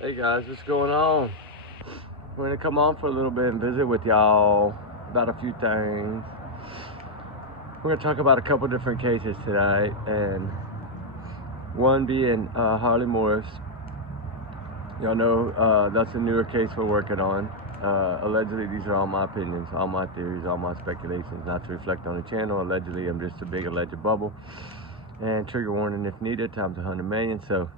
Hey guys, what's going on? We're gonna come on for a little bit and visit with y'all about a few things. We're gonna talk about a couple different cases tonight, and one being Harley Morris. Y'all know that's a newer case we're working on. Allegedly, these are all my opinions, all my theories, all my speculations, not to reflect on the channel. Allegedly, I'm just a big alleged bubble. And trigger warning if needed, times 100 million. So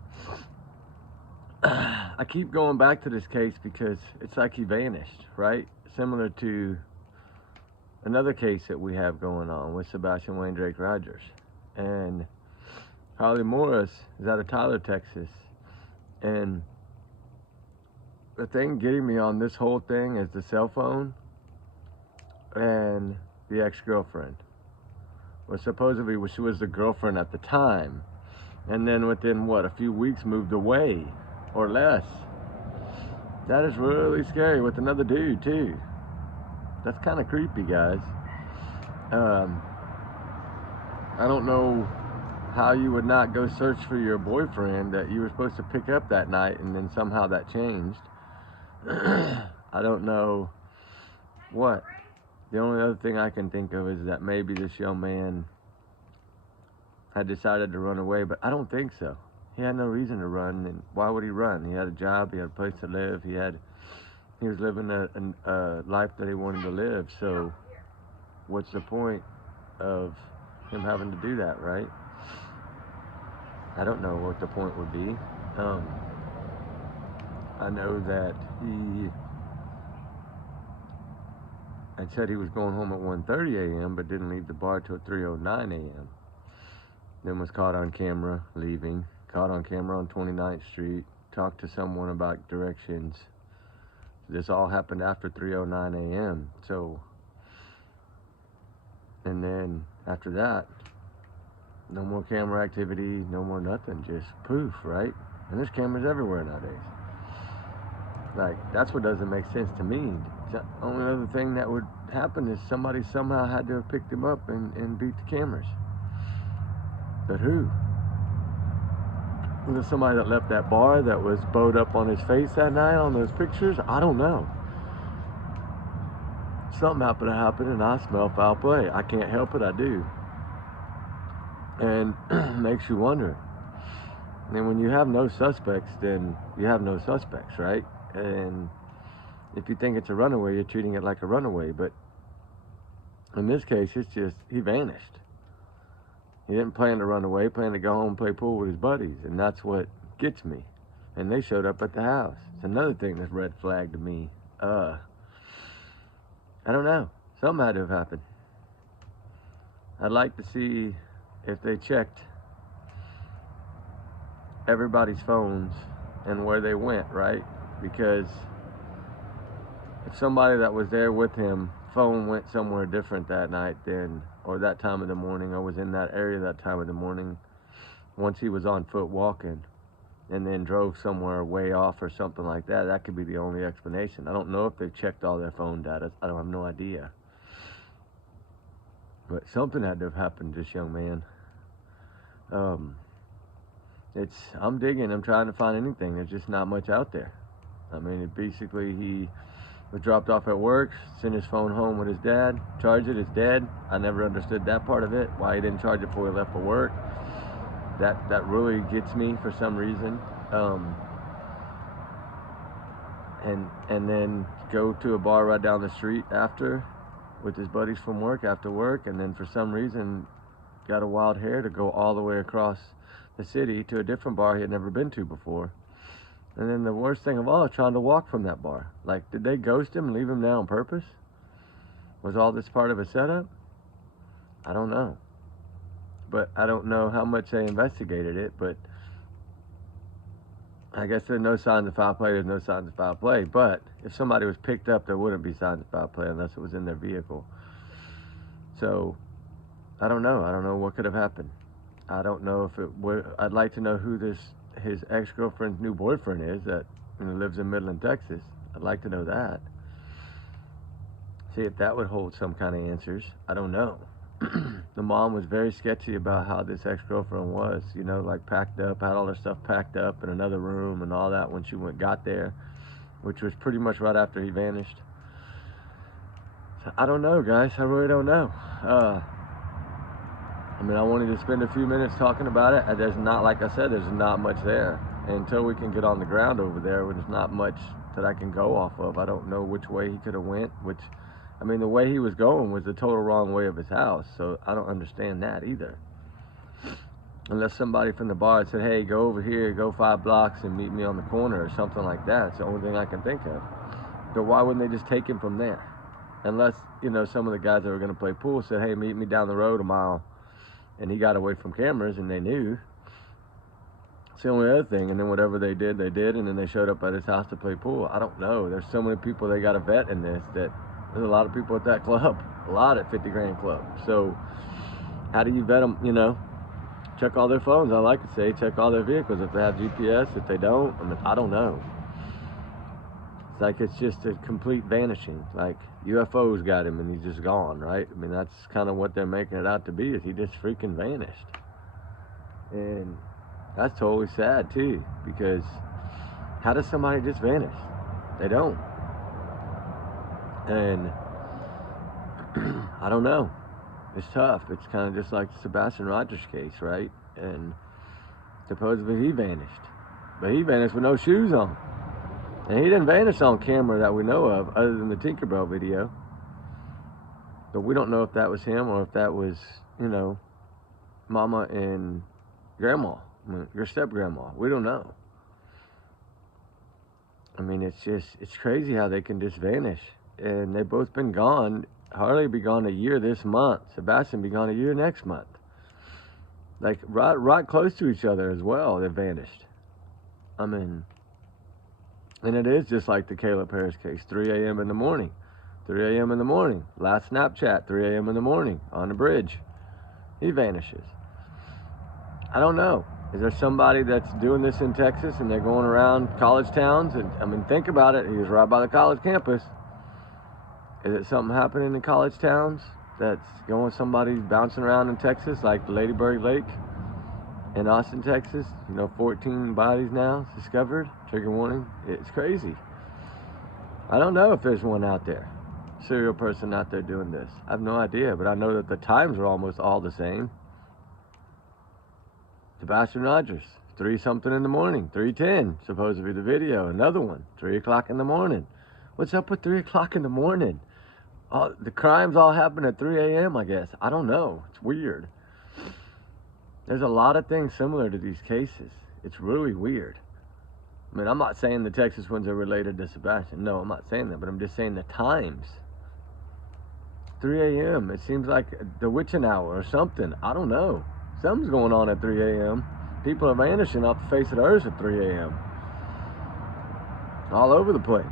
I keep going back to this case because it's like he vanished, right? Similar to another case that we have going on with Sebastian Wayne Drake Rogers. And Harley Morris is out of Tyler, Texas. And the thing getting me on this whole thing is the cell phone and the ex-girlfriend. Well, supposedly she was the girlfriend at the time. And then within, what, a few weeks moved away or less. That is really scary with another dude, too. That's kind of creepy, guys. I don't know how you would not go search for your boyfriend that you were supposed to pick up that night and then somehow that changed. I don't know what. The only other thing I can think of is that maybe this young man had decided to run away, but I don't think so. He had no reason to run, and why would he run? He had a job, he had a place to live, he was living a life that he wanted to live, so what's the point of him having to do that, right? I don't know what the point would be. I know that he had said he was going home at 1:30 a.m. but didn't leave the bar till 3:09 a.m. Then was caught on camera leaving, caught on camera on 29th Street, talked to someone about directions. This all happened after 3:09 a.m. So, and then after that, no more camera activity, no more nothing, just poof, right? And there's cameras everywhere nowadays. Like, that's what doesn't make sense to me. The only other thing that would happen is somebody somehow had to have picked him up and beat the cameras. But who? Was it somebody that left that bar that was bowed up on his face that night on those pictures? I don't know. Something happened to happen, and I smell foul play. I can't help it, I do. And makes you wonder. And when you have no suspects, then you have no suspects, right? And if you think it's a runaway, you're treating it like a runaway. But in this case, it's just, he vanished. He didn't plan to run away, planned to go home and play pool with his buddies. And that's what gets me. And they showed up at the house. It's another thing that's red flag to me. I don't know. Something had to have happened. I'd like to see if they checked everybody's phones and where they went, right? Because if somebody that was there with him phone went somewhere different that night, then, or that time of the morning, or was in that area that time of the morning, once he was on foot walking and then drove somewhere way off or something like that, that could be the only explanation. I don't know if they've checked all their phone data. I don't have no idea. But something had to have happened to this young man. I'm digging, I'm trying to find anything. There's just not much out there. I mean, basically he was dropped off at work, sent his phone home with his dad, charged it, it's dead. I never understood that part of it, why he didn't charge it before he left for work. That really gets me for some reason. And then go to a bar right down the street after with his buddies from work after work, and then for some reason got a wild hair to go all the way across the city to a different bar he had never been to before. And then the worst thing of all, trying to walk from that bar. Like, did they ghost him and leave him there on purpose? Was all this part of a setup? I don't know. But I don't know how much they investigated it, but I guess there's no signs of foul play, there's no signs of foul play. But if somebody was picked up, there wouldn't be signs of foul play unless it was in their vehicle. So, I don't know. I don't know what could have happened. I don't know if it would. I'd like to know who his ex-girlfriend's new boyfriend is that lives in Midland, Texas. I'd like to know that. See if that would hold some kind of answers. I don't know. the mom was very sketchy about how this ex-girlfriend was, you know, like packed up, had all her stuff packed up in another room and all that when she got there, which was pretty much right after he vanished. So I don't know, guys. I really don't know. I mean, I wanted to spend a few minutes talking about it. There's not, like I said, there's not much there. And until we can get on the ground over there, there's not much that I can go off of. I don't know which way he could have went, I mean, the way he was going was the total wrong way of his house, so I don't understand that either. Unless somebody from the bar said, hey, go over here, go 5 blocks and meet me on the corner or something like that. It's the only thing I can think of. But why wouldn't they just take him from there? Unless, you know, some of the guys that were going to play pool said, hey, meet me down the road a mile. And he got away from cameras and they knew. It's the only other thing. And then whatever they did, and then they showed up at his house to play pool. I don't know. There's so many people they got to vet in this that there's a lot of people at that club, a lot at 50 Grand Club. So how do you vet them, you know? Check all their phones, I like to say. Check all their vehicles. If they have GPS, if they don't, I mean, I don't know. It's like it's just a complete vanishing. Like UFOs got him and he's just gone, right? I mean, that's kind of what they're making it out to be, is he just freaking vanished. And that's totally sad too, because how does somebody just vanish? They don't. And I don't know. It's tough. It's kind of just like the Sebastian Rogers case, right? And supposedly he vanished. But he vanished with no shoes on. And he didn't vanish on camera that we know of, other than the Tinkerbell video. But we don't know if that was him or if that was, you know, Mama and Grandma, your step-grandma. We don't know. I mean, it's crazy how they can just vanish. And they've both been gone. Harley be gone a year this month. Sebastian be gone a year next month. Like, right close to each other as well, they vanished. I mean, and it is just like the Caleb Harris case. 3 a.m. in the morning. 3 a.m. in the morning. Last Snapchat, 3 a.m. in the morning on the bridge. He vanishes. I don't know. Is there somebody that's doing this in Texas and they're going around college towns? And I mean, think about it. He was right by the college campus. Is it something happening in college towns that's going, somebody bouncing around in Texas, like Ladyburg Lake in Austin, Texas? You know, 14 bodies now discovered. Trigger warning. It's crazy. I don't know if there's one out there, serial person out there doing this. I have no idea, but I know that the times are almost all the same. Sebastian Rogers, 3-something in the morning, 3:10, supposed to be the video. Another one, 3 o'clock in the morning. What's up with 3 o'clock in the morning? The crimes all happen at 3 a.m., I guess. I don't know. It's weird. There's a lot of things similar to these cases. It's really weird. I mean, I'm not saying the Texas ones are related to Sebastian. No, I'm not saying that, but I'm just saying the times. 3 a.m., it seems like the witching hour or something. I don't know. Something's going on at 3 a.m. People are vanishing off the face of the earth at 3 a.m. All over the place.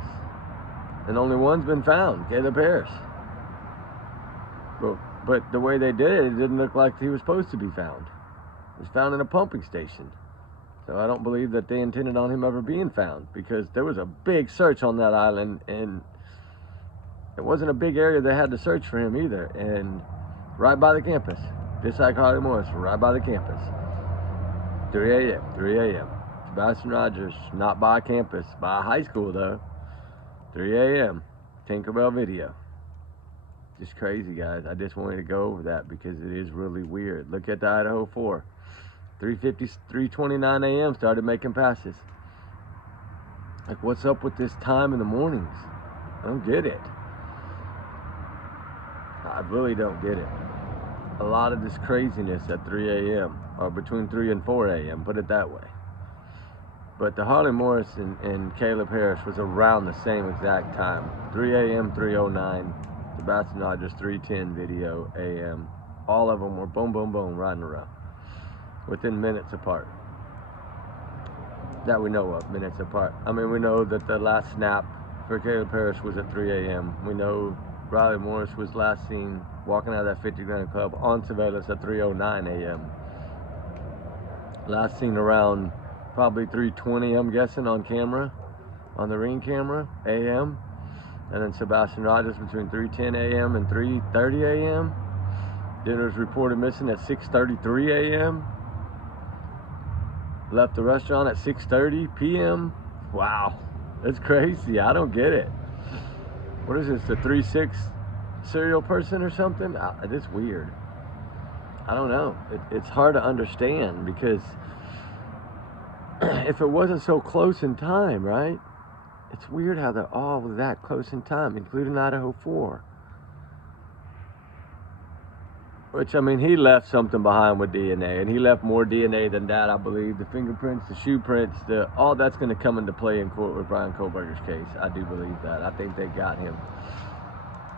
And only one's been found, Caleb Harris. But the way they did it, it didn't look like he was supposed to be found. He was found in a pumping station. So I don't believe that they intended on him ever being found, because there was a big search on that island, and it wasn't a big area they had to search for him either. And right by the campus, just like Harley Morris, right by the campus. 3 a.m. Sebastian Rogers, not by campus, by high school though. 3 a.m. Tinkerbell video. Just crazy, guys. I just wanted to go over that because it is really weird. Look at the Idaho 4. 3:29 a.m. started making passes. Like, what's up with this time in the mornings? I don't get it. I really don't get it. A lot of this craziness at 3 a.m. or between 3 and 4 a.m. Put it that way. But the Harley Morris and Caleb Harris was around the same exact time. 3 a.m., 3:09. Sebastian Rogers 3:10 video a.m. All of them were boom, boom, boom, right in a row. Within minutes apart. That we know of, minutes apart. I mean, we know that the last snap for Caleb Harris was at 3 a.m. We know Riley Morris was last seen walking out of that 50 Grand Club on surveillance at 3:09 a.m. Last seen around probably 3:20, I'm guessing, on camera, on the ring camera, a.m. And then Sebastian Rogers between 3:10 a.m. and 3:30 a.m. Dinner's reported missing at 6:33 a.m. Left the restaurant at 6:30 p.m. Wow, that's crazy. I don't get it. What is this, the 3-6 serial person or something? It's weird. I don't know. It's hard to understand because if it wasn't so close in time, right? It's weird how they're all that close in time, including Idaho 4. Which, I mean, he left something behind with DNA, and he left more DNA than that, I believe. The fingerprints, the shoe prints, all that's going to come into play in court with Brian Kohlberger's case. I do believe that. I think they got him.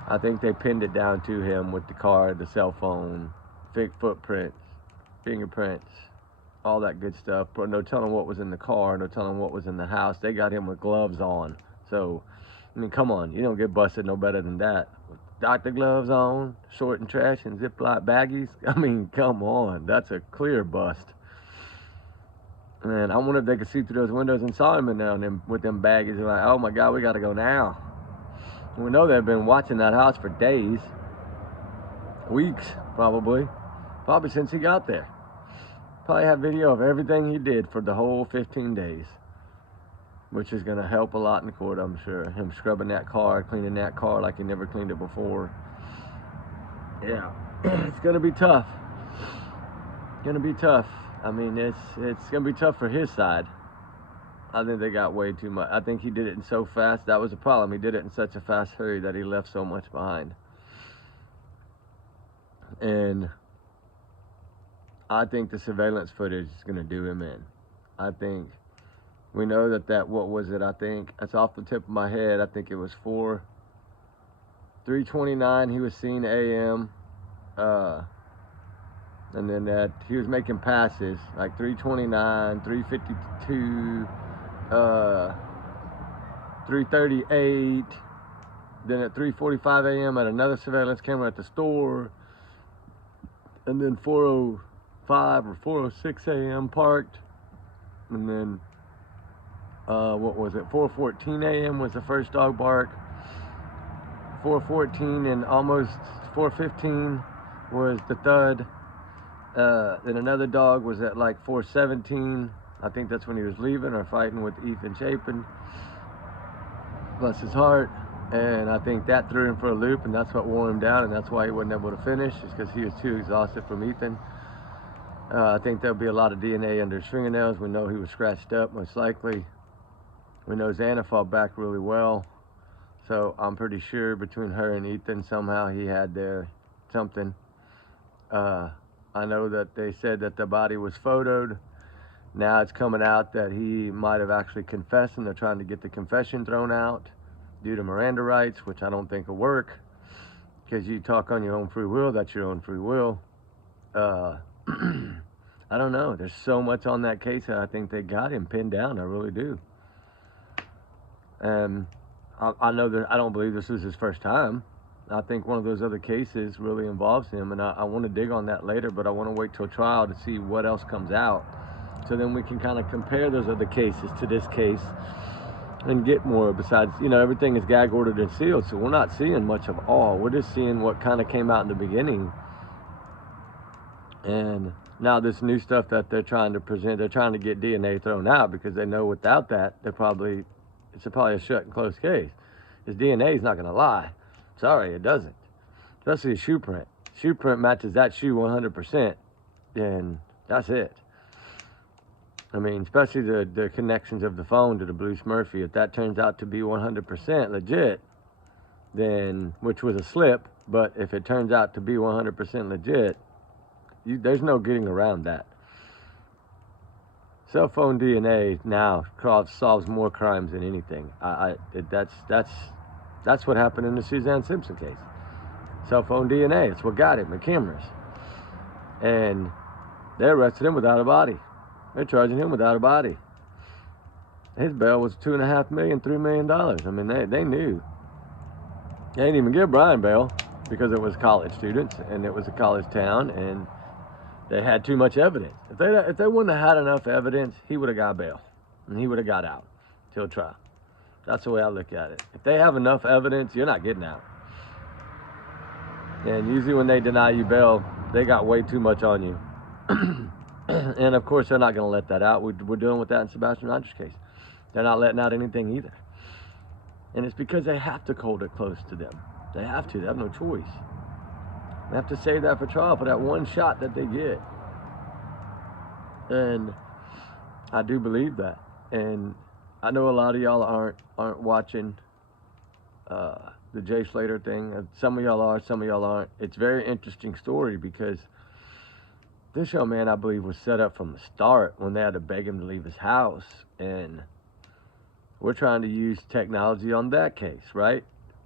I think they pinned it down to him with the car, the cell phone, fake footprints, fingerprints, all that good stuff. But no telling what was in the car, no telling what was in the house. They got him with gloves on. So, I mean, come on. You don't get busted no better than that. Doctor gloves on, sorting trash and Ziploc baggies. I mean, come on. That's a clear bust. Man, I wonder if they could see through those windows and saw him in there with them baggies. They're like, oh my God, we got to go now. We know they've been watching that house for days, weeks, probably since he got there. Probably have video of everything he did for the whole 15 days, which is going to help a lot in court, I'm sure. Him scrubbing that car, cleaning that car like he never cleaned it before. Yeah, it's going to be tough. Going to be tough. I mean, it's going to be tough for his side. I think they got way too much. I think he did it in so fast. That was the problem. He did it in such a fast hurry that he left so much behind. And I think the surveillance footage is going to do him in. I think we know that what was it? I think that's off the tip of my head. I think it was 3:29. He was seen AM, and then that he was making passes like 3:29, 3:52, 3:38. Then at 3:45 AM at another surveillance camera at the store, and then 4:05 or 4:06 AM parked, and then. What was it? 4:14 AM was the first dog bark. 4:14 and almost 4:15 was the thud. Then another dog was at like 4:17. I think that's when he was leaving or fighting with Ethan Chapin. Bless his heart. And I think that threw him for a loop, and that's what wore him down, and that's why he wasn't able to finish, is because he was too exhausted from Ethan. I think there'll be a lot of DNA under his fingernails. We know he was scratched up, most likely. We know Xana fought back really well, so I'm pretty sure between her and Ethan, somehow he had there something. I know that they said that the body was photoed. Now it's coming out that he might have actually confessed, and they're trying to get the confession thrown out due to Miranda rights, which I don't think will work, because you talk on your own free will, that's your own free will. I don't know. There's so much on that case that I think they got him pinned down. I really do. And I know that I don't believe this is his first time. I think one of those other cases really involves him, and I want to dig on that later, but I want to wait till trial to see what else comes out, so then we can kind of compare those other cases to this case and get more. Besides, you know, everything is gag ordered and sealed, so we're not seeing much of all. We're just seeing what kind of came out in the beginning. And now this new stuff that they're trying to present, they're trying to get DNA thrown out because they know without that, it's probably a shut and closed case. His DNA is not going to lie. Sorry, it doesn't. Especially a shoe print. Shoe print matches that shoe 100%, and that's it. I mean, especially the connections of the phone to the Blue Smurfy. If that turns out to be 100% legit, then, which was a slip, but if it turns out to be 100% legit, there's no getting around that. Cell phone DNA now solves more crimes than anything. That's what happened in the Suzanne Simpson case. Cell phone DNA, it's what got him, the cameras. And they arrested him without a body. They're charging him without a body. His bail was $2.5 million, $3 million. I mean, they knew. They didn't even give Brian bail because it was college students and it was a college town, and they had too much evidence. If they wouldn't have had enough evidence, he would have got bail, and he would have got out till trial. That's the way I look at it. If they have enough evidence, you're not getting out. And usually when they deny you bail, they got way too much on you. And of course, they're not going to let that out. We're dealing with that in Sebastian Rogers' case. They're not letting out anything either. And it's because they have to hold it close to them. They have to. They have no choice. They have to save that for trial, for that one shot that they get. And I do believe that. And I know a lot of y'all aren't watching the Jay Slater thing. Some of y'all are, some of y'all aren't. It's a very interesting story because this young man, I believe, was set up from the start when they had to beg him to leave his house. And we're trying to use technology on that case, right?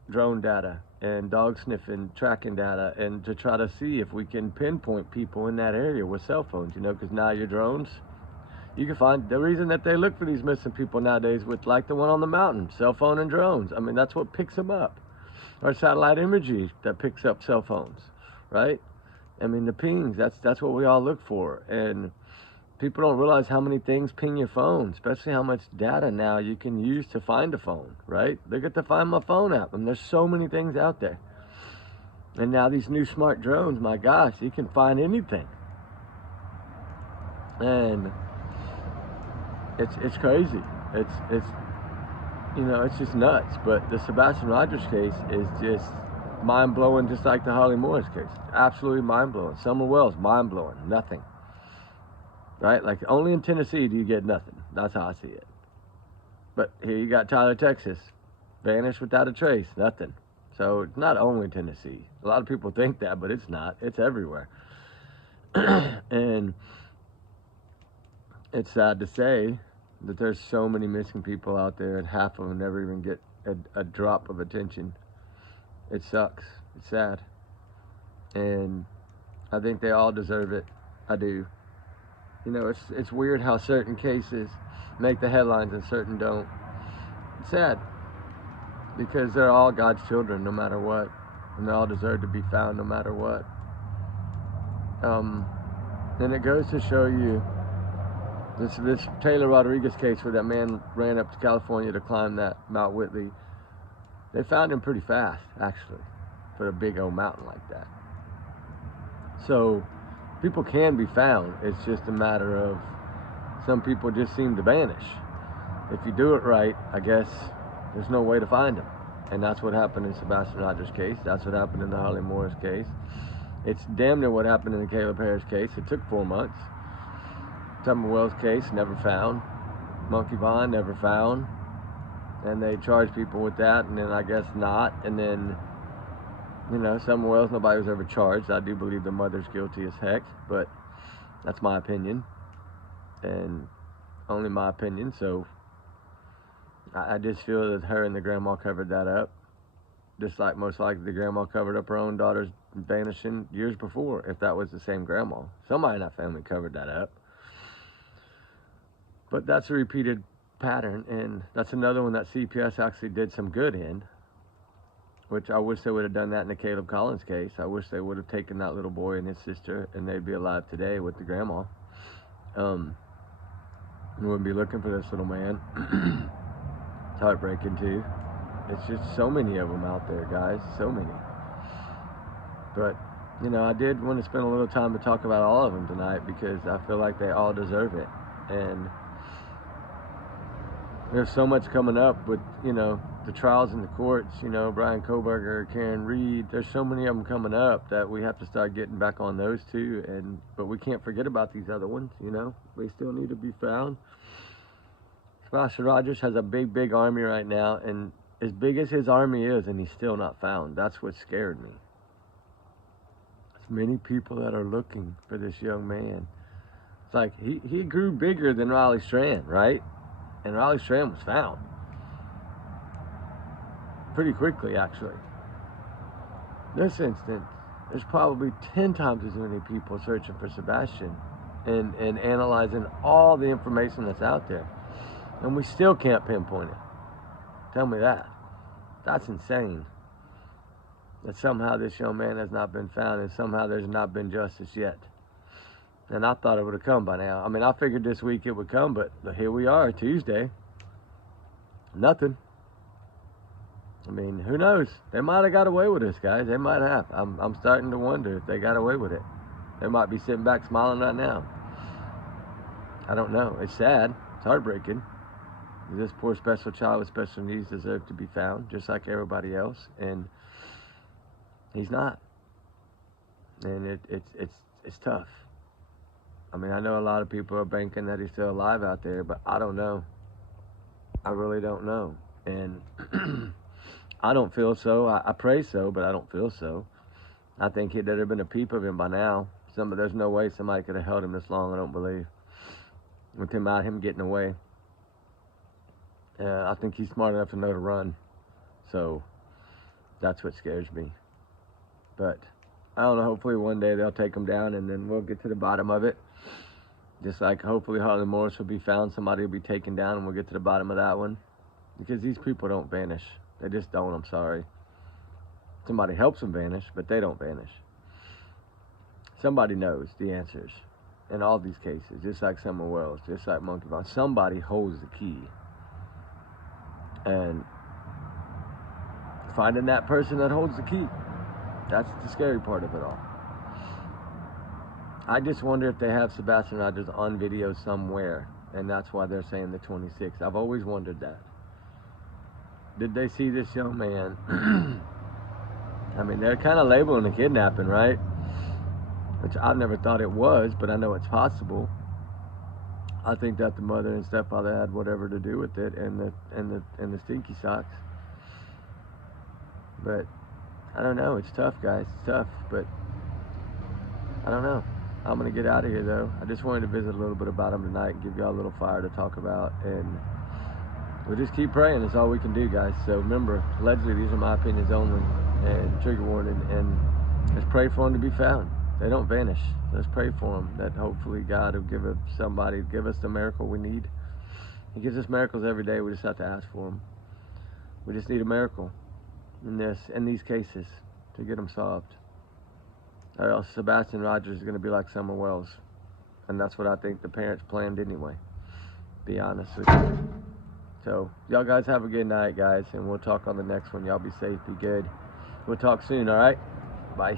Drone data and dog sniffing, tracking data, and to try to see if we can pinpoint people in that area with cell phones, you know, because now your drones, you can find the reason that they look for these missing people nowadays with like the one on the mountain, cell phone and drones. I mean, that's what picks them up. Or satellite imagery that picks up cell phones, right? I mean, the pings, that's what we all look for. And people don't realize how many things ping your phone, especially how much data now you can use to find a phone, right? Look at the Find My Phone app. I mean, there's so many things out there. And now these new smart drones, my gosh, you can find anything. And it's crazy. It's you know, it's just nuts. But the Sebastian Rogers case is just mind-blowing, just like the Harley Morris case. Absolutely mind-blowing. Summer Wells, mind-blowing. Nothing. Right? Like, only in Tennessee do you get nothing. That's how I see it. But here you got Tyler, Texas. Vanish without a trace. Nothing. So it's not only Tennessee. A lot of people think that, but it's not. It's everywhere. And it's sad to say that there's so many missing people out there and half of them never even get a drop of attention. It sucks. It's sad. And I think they all deserve it. I do. You know, it's weird how certain cases make the headlines and certain don't. It's sad. Because they're all God's children no matter what. And they all deserve to be found no matter what. And it goes to show you this Taylor Rodriguez case where that man ran up to California to climb that Mount Whitley. They found him pretty fast, actually, for a big old mountain like that. So people can be found. It's just a matter of some people just seem to vanish. If you do it right, I guess there's no way to find them. And that's what happened in Sebastian Rogers' case. That's what happened in the Harley Morris case. It's damn near what happened in the Caleb Harris case. It took 4 months. Summer Wells case, never found. Monkey Vaughn, never found. And they charged people with that, and then I guess not. And then, you know, Summer Wells, nobody was ever charged. I do believe the mother's guilty as heck, but that's my opinion. And only my opinion, so I just feel that her and the grandma covered that up. Just like most likely the grandma covered up her own daughter's vanishing years before, if that was the same grandma. Somebody in that family covered that up. But that's a repeated pattern, and that's another one that CPS actually did some good in, which I wish they would have done that in the Caleb Collins case. I wish they would have taken that little boy and his sister, and they'd be alive today with the grandma. We wouldn't be looking for this little man. It's heartbreaking too. It's just so many of them out there, guys. So many. But, you know, I did want to spend a little time to talk about all of them tonight because I feel like they all deserve it. And there's so much coming up with, you know, the trials in the courts, you know, Brian Koberger, Karen Reed. There's so many of them coming up that we have to start getting back on those too. But we can't forget about these other ones, you know. They still need to be found. Sebastian Rogers has a big army right now, and as big as his army is, and he's still not found. That's what scared me. There's many people that are looking for this young man. It's like he grew bigger than Riley Strand, right? And Riley Strand was found pretty quickly, actually. In this instance, there's probably 10 times as many people searching for Sebastian and analyzing all the information that's out there. And we still can't pinpoint it. Tell me that. That's insane. That somehow this young man has not been found and somehow there's not been justice yet. And I thought it would have come by now. I mean, I figured this week it would come, but here we are, Tuesday. Nothing. I mean, who knows? They might have got away with this, guys. They might have. I'm starting to wonder if they got away with it. They might be sitting back smiling right now. I don't know. It's sad. It's heartbreaking. This poor special child with special needs deserves to be found, just like everybody else, and he's not. And it's tough. I mean, I know a lot of people are banking that he's still alive out there, but I don't know. I really don't know. And I don't feel so. I pray so, but I don't feel so. I think there'd have been a peep of him by now. There's no way somebody could have held him this long, I don't believe. With him getting away. I think he's smart enough to know to run. So that's what scares me. But I don't know, hopefully one day they'll take him down and then we'll get to the bottom of it. Just like hopefully Harley Morris will be found, somebody will be taken down, and we'll get to the bottom of that one. Because these people don't vanish. They just don't, I'm sorry. Somebody helps them vanish, but they don't vanish. Somebody knows the answers in all these cases, just like Summer Wells, just like Monkey Vaughn. Somebody holds the key. And finding that person that holds the key, that's the scary part of it all. I just wonder if they have Sebastian Rogers on video somewhere, and that's why they're saying the 26th. I've always wondered that. Did they see this young man? I mean, they're kind of labeling a kidnapping, right? Which I never thought it was, but I know it's possible. I think that the mother and stepfather had whatever to do with it, and the stinky socks. But I don't know. It's tough, guys. It's tough, but I don't know. I'm gonna get out of here though. I just wanted to visit a little bit about him tonight and give y'all a little fire to talk about, and we'll just keep praying. That's all we can do, guys. So remember, allegedly these are my opinions only, and trigger warning, and let's pray for them to be found. They don't vanish. Let's pray for them, that hopefully God will give us the miracle we need. He gives us miracles every day. We just have to ask for them. We just need a miracle in these cases to get them solved. Or else Sebastian Rogers is going to be like Summer Wells. And that's what I think the parents planned anyway. Be honest with you. So, y'all guys have a good night, guys. And we'll talk on the next one. Y'all be safe, be good. We'll talk soon, alright? Bye.